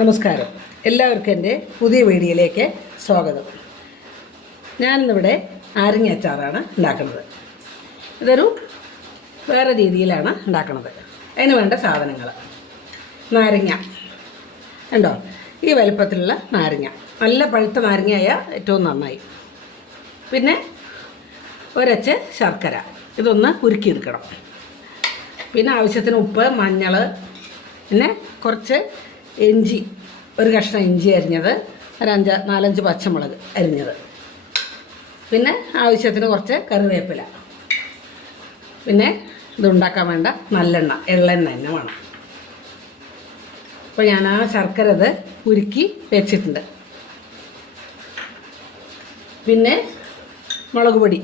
നമസ്കാരം. എല്ലാവർക്കും എൻ്റെ പുതിയ വീഡിയോയിലേക്ക് സ്വാഗതം. ഞാനിന്നിവിടെ നാരങ്ങ അച്ചാറാണ് ഉണ്ടാക്കുന്നത്. ഇതൊരു വേറെ രീതിയിലാണ് ഉണ്ടാക്കുന്നത്. അതിന് വേണ്ട സാധനങ്ങൾ: നാരങ്ങ ഉണ്ടോ, ഈ വലുപ്പത്തിലുള്ള നാരങ്ങ, നല്ല പഴുത്ത നാരങ്ങയായ ഏറ്റവും നന്നായി. പിന്നെ ഒരച്ച് ശർക്കര, ഇതൊന്ന് ഉരുക്കിയെടുക്കണം. പിന്നെ ആവശ്യത്തിന് ഉപ്പ്, മഞ്ഞൾ, പിന്നെ കുറച്ച് ഇഞ്ചി, ഒരു കഷ്ണം ഇഞ്ചി അരിഞ്ഞത്, ഒരു 4-5 പച്ചമുളക് അരിഞ്ഞത്, പിന്നെ ആവശ്യത്തിന് കുറച്ച് കറിവേപ്പില, പിന്നെ ഇതുണ്ടാക്കാൻ വേണ്ട നല്ലെണ്ണ, എള്ളെണ്ണ തന്നെ വേണം. അപ്പോൾ ഞാൻ ആ ശർക്കര ഇത് ഉരുക്കി വെച്ചിട്ടുണ്ട്. പിന്നെ മുളക് പൊടി,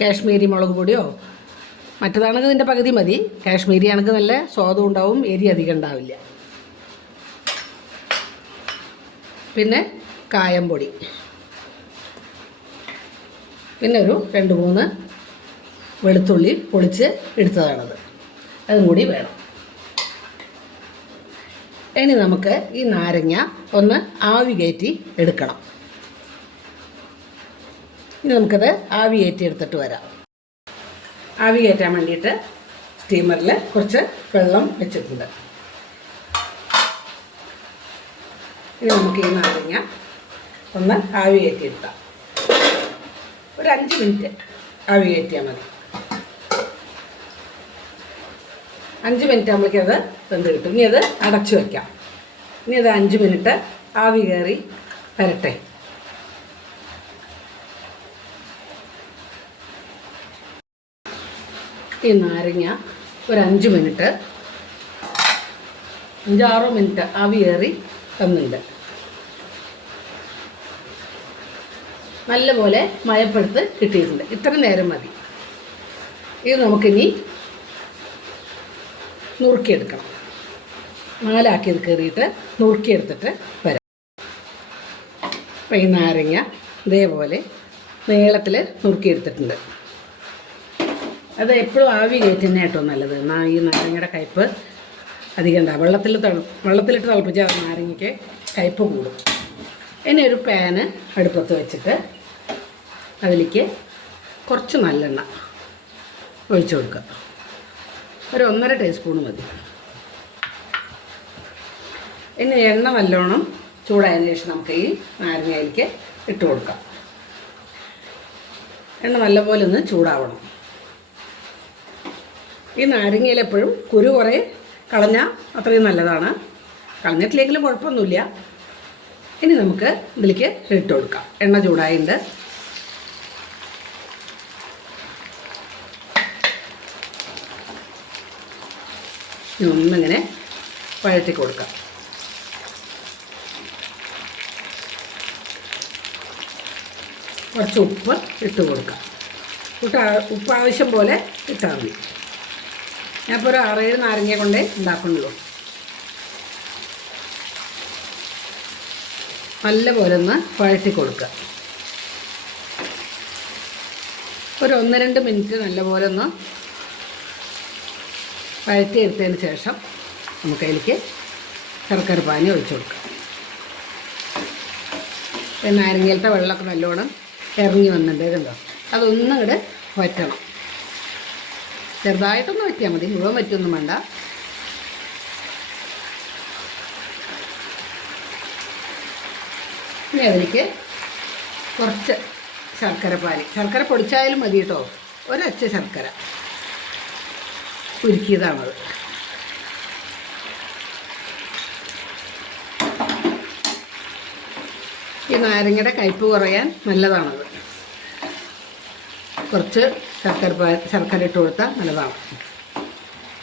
കാശ്മീരി മുളക് പൊടിയോ മറ്റേതാണെങ്കിൽ ഇതിൻ്റെ പകുതി മതി. കാശ്മീരി ആണെങ്കിൽ നല്ല സ്വാദും ഉണ്ടാവും, എരി അധികം ഉണ്ടാവില്ല. പിന്നെ കായംപൊടി, പിന്നെ ഒരു 2-3 വെളുത്തുള്ളി പൊളിച്ച് എടുത്തതാണത്, അതും കൂടി വേണം. ഇനി നമുക്ക് ഈ നാരങ്ങ ഒന്ന് ആവി കയറ്റി എടുക്കണം. ഇനി നമുക്കത് ആവി കയറ്റി എടുത്തിട്ട് വരാം. ആവി കയറ്റാൻ വേണ്ടിയിട്ട് സ്റ്റീമറിൽ കുറച്ച് വെള്ളം വെച്ചിട്ടുണ്ട്. ഇനി നമുക്ക് ഈ നാരങ്ങ ഒന്ന് ആവി കയറ്റിയെടുക്കാം. ഒരു 5 മിനിറ്റ് ആവി കയറ്റിയാൽ മതി. 5 മിനിറ്റ് ആകുമ്പോഴേക്കും അത് വെന്ത് കിട്ടും. ഇനി അത് അടച്ചു വയ്ക്കാം. ഇനി അത് 5 മിനിറ്റ് ആവി കയറി വരട്ടെ. ഈ നാരങ്ങ ഒരു 5 മിനിറ്റ്, 5-6 മിനിറ്റ് ആവി കയറി വന്നിട്ടുണ്ട്. നല്ലപോലെ മയപ്പെടുത്ത് കിട്ടിയിട്ടുണ്ട്. ഇത്ര നേരം മതി. ഇത് നമുക്കിനി നുറുക്കിയെടുക്കണം. 4 ഇത് കയറിയിട്ട് നുറുക്കിയെടുത്തിട്ട് വരാം. അപ്പോൾ ഈ നാരങ്ങ ഇതേപോലെ നീളത്തിൽ നുറുക്കിയെടുത്തിട്ടുണ്ട്. അത് എപ്പോഴും ആവി കയറ്റുന്ന കേട്ടോ നല്ലത്. ഈ നാരങ്ങയുടെ കയ്പ്പ് അധികം ഉണ്ടാകും. വെള്ളത്തിലിട്ട് തിളപ്പിച്ചാൽ നാരങ്ങയ്ക്ക് കയ്പ്പ് കൂടും. ഇനി ഒരു പാന് അടുപ്പത്ത് വെച്ചിട്ട് അതിലേക്ക് കുറച്ച് നല്ലെണ്ണ ഒഴിച്ചു കൊടുക്കുക. ഒരു 1.5 ടീസ്പൂൺ മതി. ഇനി എണ്ണ നല്ലോണം ചൂടായതിനു ശേഷം നമുക്ക് ഈ നാരങ്ങയിലേക്ക് ഇട്ട് കൊടുക്കാം. എണ്ണ നല്ലപോലെ ഒന്ന് ചൂടാവണം. ഈ നാരങ്ങയിൽ എപ്പോഴും കുരു കുറേ കളഞ്ഞാൽ അത്രയും നല്ലതാണ്. കളഞ്ഞിട്ടില്ലെങ്കിലും കുഴപ്പമൊന്നുമില്ല. ഇനി നമുക്ക് ഇതിലേക്ക് ഇട്ട് കൊടുക്കാം. എണ്ണ ചൂടായിട്ടുണ്ട്. ഒന്നിങ്ങനെ വഴറ്റി കൊടുക്കാം. കുറച്ച് ഉപ്പ് ഇട്ട് കൊടുക്കാം. ഉപ്പ് ആവശ്യം പോലെ ഇട്ടാൽ മതി. ഞാനിപ്പോൾ ഒരു 6-7 നാരങ്ങ കൊണ്ടേ ഉണ്ടാക്കുന്നുള്ളൂ. നല്ലപോലെ ഒന്ന് വഴറ്റി കൊടുക്കുക. ഒരു 1-2 മിനിറ്റ് നല്ലപോലെ ഒന്ന് വഴറ്റി എടുത്തതിന് ശേഷം നമുക്കതിലേക്ക് ശർക്കര പാനി ഒഴിച്ചു കൊടുക്കാം. നാരങ്ങയിലത്തെ വെള്ളമൊക്കെ നല്ലോണം ഇറങ്ങി വന്നിട്ടുണ്ട്. കണ്ടോ, അതൊന്നും ഇവിടെ വറ്റണം. ചെറുതായിട്ടൊന്ന് വറ്റിയാൽ മതി, മുഴുവൻ വറ്റൊന്നും വേണ്ട. ഇനി അതിലേക്ക് കുറച്ച് ശർക്കര പൊടിച്ചായാലും മതി കേട്ടോ. ഒരച്ച ശർക്കര ഉരുക്കിയതാണത്. ഈ നാരങ്ങയുടെ കയ്പ്പ് കുറയാൻ നല്ലതാണത്. കുറച്ച് ശർക്കര ഇട്ട് കൊടുത്താൽ നല്ലതാണ്.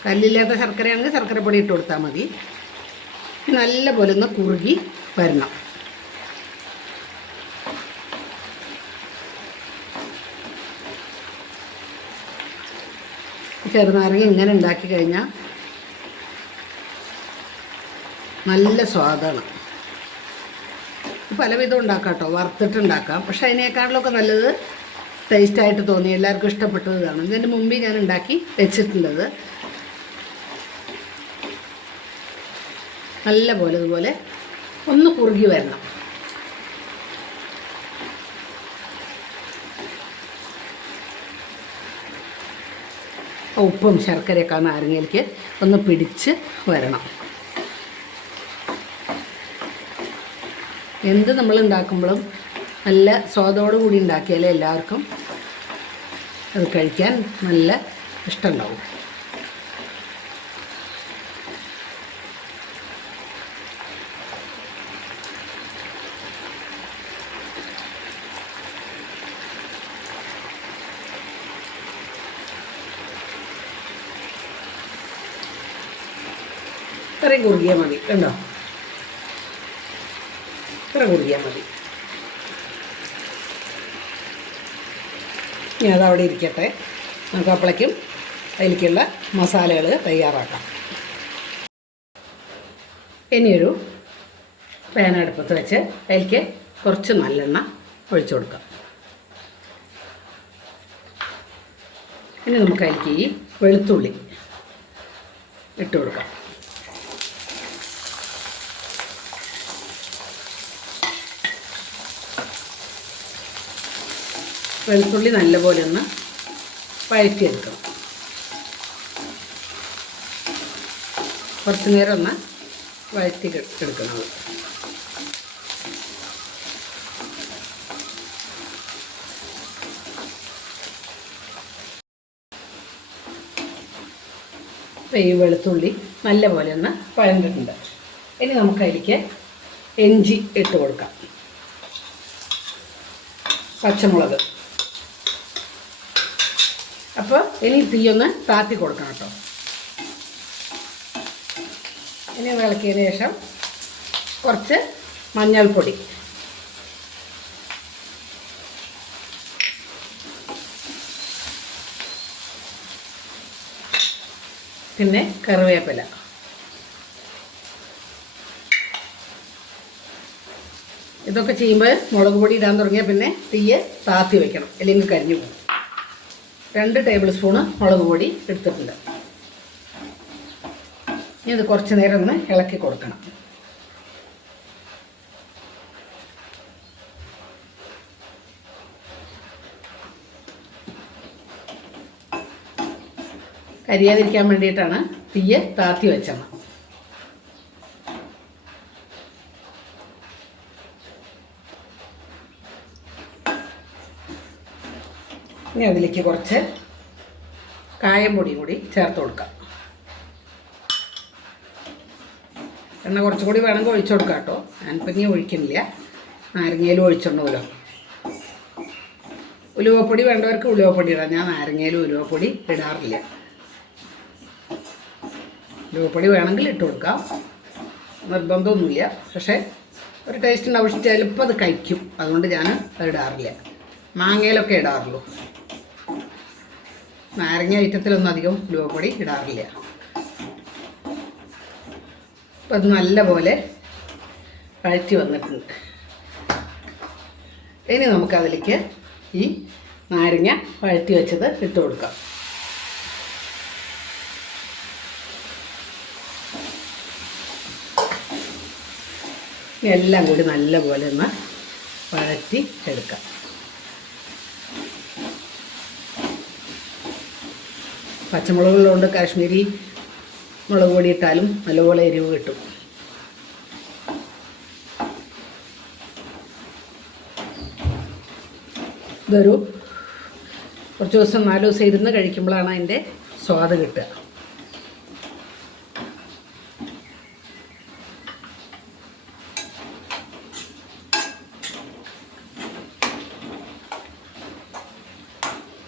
കല്ലില്ലാത്ത ശർക്കരയാണെങ്കിൽ ശർക്കരപ്പൊടി ഇട്ട് കൊടുത്താൽ മതി. നല്ലപോലെ ഒന്ന് കുറുകി വരണം. ചെറുനാരങ്ങ ഇങ്ങനെ ഉണ്ടാക്കി കഴിഞ്ഞാൽ നല്ല സ്വാദാണ്. പലവിധം ഉണ്ടാക്കാം കേട്ടോ, വറുത്തിട്ടുണ്ടാക്കാം. പക്ഷെ അതിനേക്കാളിലൊക്കെ നല്ലത് ടേസ്റ്റായിട്ട് തോന്നി, എല്ലാവർക്കും ഇഷ്ടപ്പെട്ടത് കാണും. ഇതിൻ്റെ മുമ്പേ ഞാൻ ഉണ്ടാക്കി വെച്ചിട്ടുള്ളത്. നല്ല പോലെ ഇതുപോലെ ഒന്ന് കുറുകി വരണം. ഉപ്പും ശർക്കരയൊക്കെ നാരങ്ങയിലേക്ക് ഒന്ന് പിടിച്ച് വരണം. എന്ത് നമ്മൾ ഉണ്ടാക്കുമ്പോഴും നല്ല സ്വാദോടു കൂടി ഉണ്ടാക്കിയാലേ എല്ലാവർക്കും അത് കഴിക്കാൻ നല്ല ഇഷ്ടമുണ്ടാവും. ഇത്രയും കുറുകിയാൽ മതി. കണ്ടോ, ഇത്ര കുറുകിയാൽ മതി. ഇനി അതവിടെ ഇരിക്കട്ടെ. നമുക്ക് അപ്പോഴേക്കും അതിലേക്കുള്ള മസാലകൾ തയ്യാറാക്കാം. ഇനിയൊരു പാൻ അടുപ്പത്ത് വെച്ച് അതിലേക്ക് കുറച്ച് നല്ലെണ്ണ ഒഴിച്ചു കൊടുക്കാം. ഇനി നമുക്ക് അതിലേക്ക് ഈ വെളുത്തുള്ളി ഇട്ട് കൊടുക്കാം. വെളുത്തുള്ളി നല്ലപോലെ ഒന്ന് വഴറ്റിയെടുക്കണം. കുറച്ച് നേരം ഒന്ന് വഴറ്റി എടുക്കുന്നത്. ഈ വെളുത്തുള്ളി നല്ലപോലെ ഒന്ന് വഴണ്ടിട്ടുണ്ട്. ഇനി നമുക്ക് അതിലേക്ക് ഇഞ്ചി ഇട്ട് കൊടുക്കാം. പച്ചമുളക്. അപ്പോൾ ഇനി തീയൊന്ന് താത്തി കൊടുക്കണം കേട്ടോ. ഇനി ഇളക്കിയതിന് ശേഷം കുറച്ച് മഞ്ഞൾപ്പൊടി, പിന്നെ കറിവേപ്പില, ഇതൊക്കെ ചെയ്യുമ്പോൾ മുളക് പൊടി ഇടാൻ തുടങ്ങിയാൽ പിന്നെ തീയെ താത്തി വയ്ക്കണം, അല്ലെങ്കിൽ കരിഞ്ഞു പോകും. 2 ടേബിൾ സ്പൂണ് മുളക് പൊടി എടുത്തിട്ടുണ്ട്. ഇനി ഇത് കുറച്ച് നേരം ഒന്ന് ഇളക്കി കൊടുക്കണം. കരിയാതിരിക്കാൻ വേണ്ടിയിട്ടാണ് തീയെ താത്തി വെച്ചത്. ഇനി അതിലേക്ക് കുറച്ച് കായം പൊടി കൂടി ചേർത്ത് കൊടുക്കാം. എണ്ണ കുറച്ചുകൂടി വേണമെങ്കിൽ ഒഴിച്ചു കൊടുക്കാം കേട്ടോ. ഞാനിപ്പോൾ ഇനി ഒഴിക്കുന്നില്ല, നാരങ്ങയിലും ഒഴിച്ചിട്ടുണ്ടല്ലോ. ഉലുവപ്പൊടി വേണ്ടവർക്ക് ഉലുവപ്പൊടി ഇടാം. ഞാൻ നാരങ്ങയിലും ഉലുവപ്പൊടി ഇടാറില്ല. ഉലുവപ്പൊടി വേണമെങ്കിൽ ഇട്ട് കൊടുക്കാം, നിർബന്ധമൊന്നുമില്ല. പക്ഷേ ഒരു ടേസ്റ്റ് ഉണ്ടാവും. പക്ഷെ ചിലപ്പോൾ അത് കഴിക്കും, അതുകൊണ്ട് ഞാൻ അത് ഇടാറില്ല. മാങ്ങയിലൊക്കെ ഇടാറുള്ളൂ. നാരങ്ങ ഐറ്റത്തിലൊന്നും അധികം ഉലുവപ്പൊടി ഇടാറില്ല. അപ്പം അത് നല്ലപോലെ വഴറ്റി വന്നിട്ടുണ്ട്. ഇനി നമുക്കതിലേക്ക് ഈ നാരങ്ങ വഴറ്റി വെച്ചത് ഇട്ട് കൊടുക്കാം. എല്ലാം കൂടി നല്ലപോലെ ഒന്ന് വഴറ്റി എടുക്കാം. പച്ചമുളകുള്ളതുകൊണ്ട് കാശ്മീരി മുളക് പൊടി ഇട്ടാലും നല്ലപോലെ എരിവ് കിട്ടും. ഇതൊരു കുറച്ച് ദിവസം 4 ദിവസം ഇരുന്ന് കഴിക്കുമ്പോഴാണ് അതിൻ്റെ സ്വാദ് കിട്ടുക.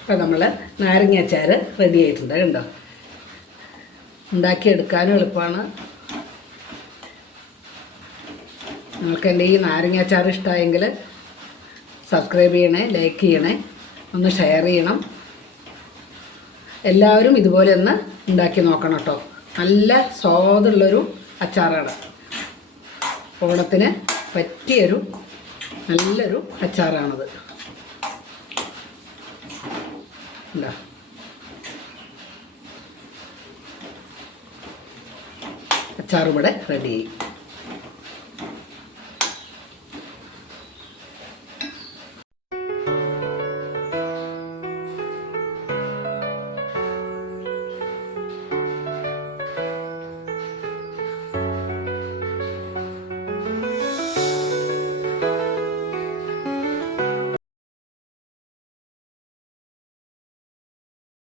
അപ്പോൾ നമ്മൾ നാരങ്ങ അച്ചാർ റെഡി ആയിട്ടുണ്ട്. കണ്ടോ, ഉണ്ടാക്കിയെടുക്കാനും എളുപ്പമാണ്. നിങ്ങൾക്ക് എൻ്റെ ഈ നാരങ്ങ അച്ചാർ ഇഷ്ടമായെങ്കിൽ സബ്സ്ക്രൈബ് ചെയ്യണേ, ലൈക്ക് ചെയ്യണേ, ഒന്ന് ഷെയർ ചെയ്യണം. എല്ലാവരും ഇതുപോലെ ഒന്ന് ഉണ്ടാക്കി നോക്കണം കേട്ടോ. നല്ല സ്വാദുള്ളൊരു അച്ചാറാണ്. ഓണത്തിന് പറ്റിയൊരു നല്ലൊരു അച്ചാറാണത്. എന്താ, അച്ചാർ ഇവിടെ റെഡി ആയി.